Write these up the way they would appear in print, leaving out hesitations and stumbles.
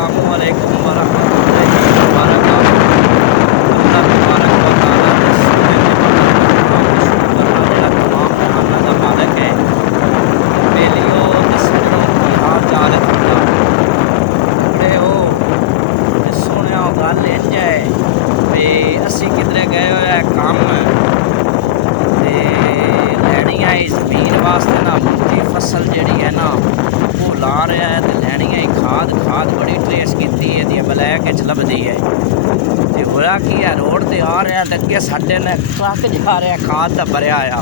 अस्सलामुअलैकुम वरहमतुल्लाहि वबरकातुहू। अल्लाह तबारक व तआला ने सोने के तमाम जहानां दा मालिक है। बेलियो ते सजणों की हाल चाल है तुहाडा? बड़े हो ते सोहणिया गल इंज है भी असीं किधरे गए होए काम ते लैनी आई जमीन वास्ते ना मुंडी फसल जिहड़ी है ना वो ला रहा है तो लैनी है खाद बड़ी ट्रेस की ब्लैक लभदी है। तो होया की है रोड ते आ रहा तो अगे साडे ने ट्रक जा रहा खाद का भरिया आ।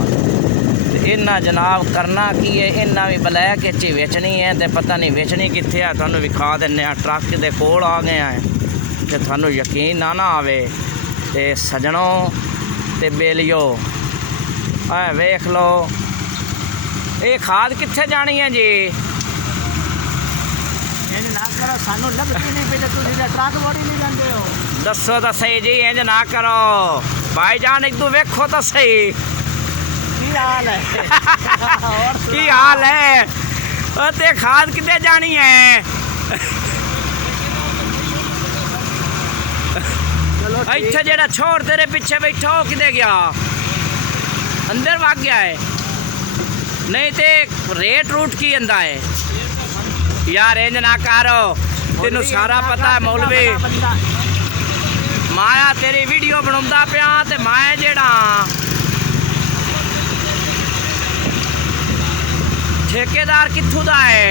तो इन्ना जनाब करना की है, इन्ना भी ब्लैक ही वेचनी है तो पता नहीं वेचनी कित्थे है। तुहानूं विखा दिंदे आ, ट्रक दे कोल आ गए हैं तो तुहानूं यकीन ना आवे। तो सजणों ते बेलियो वेख लो ये खाद कित्थे जानी है जी? सानू लगती नहीं पे तुम ट्रक बड़ी नहीं जाते हो। दसो तो सही जी, इंज ना करो भाईजान, एक दो वेखो तो सही की हाल है की हाल है। ते खाद कितने जानी है? इत्थे जेड़ा छोर तेरे पीछे बैठा हो किते गया? अंदर भाग गया है? नहीं ते रेट रूट की अंदा है यार, इंज ना करो, तेनू सारा पता है मौलवी। माया तेरी वीडियो बनाउंदा पिया ते मैं जेड़ा ठेकेदार कित्थों दा है?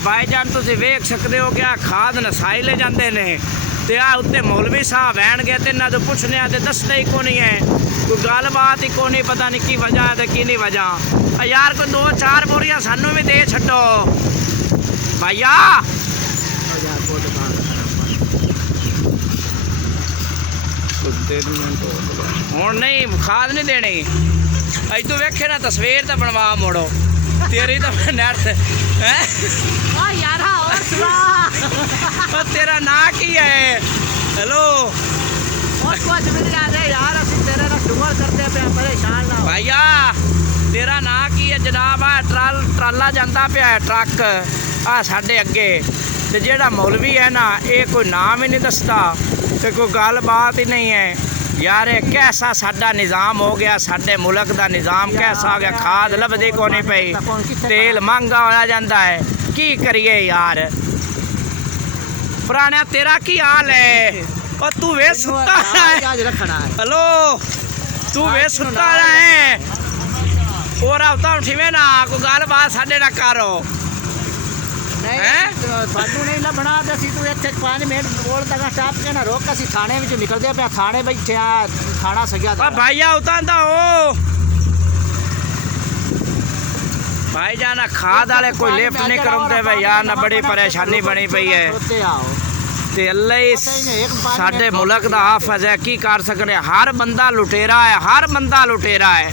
भाईजान तुसीं वेख सकते हो क्या खाद नसाई ले जाते ने ते आ उत्ते मौलवी साहब बैठ गए ते इन्हां तों पुछने ते दसदे ही कोई नहीं है, कोई गलबात ही कोई नहीं, पता नहीं की वजह है की नहीं वजह। यार कोई 2-4 बोरियां सानू भी दे छड्डो भैया। हुण नहीं खाद नहीं देनी, अज तू वेखे ना तस्वीर तो बनवा मोड़ो तेरी तो नैट है तेरा ना की है? हेलो भैया तेरा ना की है जनाब? ट्राला जाता पाया ट्रक आ साढ़े अगे ते जेड़ा मौलवी है ना ये कोई नाम ही नहीं दसता ते कोई गल बात ही नहीं है यार। कैसा साडा निज़ाम हो गया, साडे मुल्क का निज़ाम कैसा हो गया, खाद लभदी को नहीं पई, तेल महंगा होया जाता है, की करिए यार। पुराना तेरा की हाल है? और तू वे सुता है? हेलो तू वे सुता है और आता उठिवे ना, कोई गल बात साडे ना करो। नहीं लभना तो असं तू इतने 5 मिनट कोल तक स्टाप के ना रोक असी थाने में निकलते पे थाने बैठे थाना सजा भैया उतारता हो भाई जाना खाद वाले कोई लिफ्ट नहीं कराते भाई यार, ना बड़ी परेशानी बनी पई है ते अल्लाह ही साडे मुल्क दा हाफिज है, की कर सकने। हर बंदा लुटेरा है, हर बंदा लुटेरा है,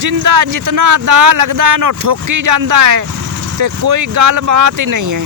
जिंदा जितना दा लगता है ना ठोकी जाता है ते कोई गल बात ही नहीं है।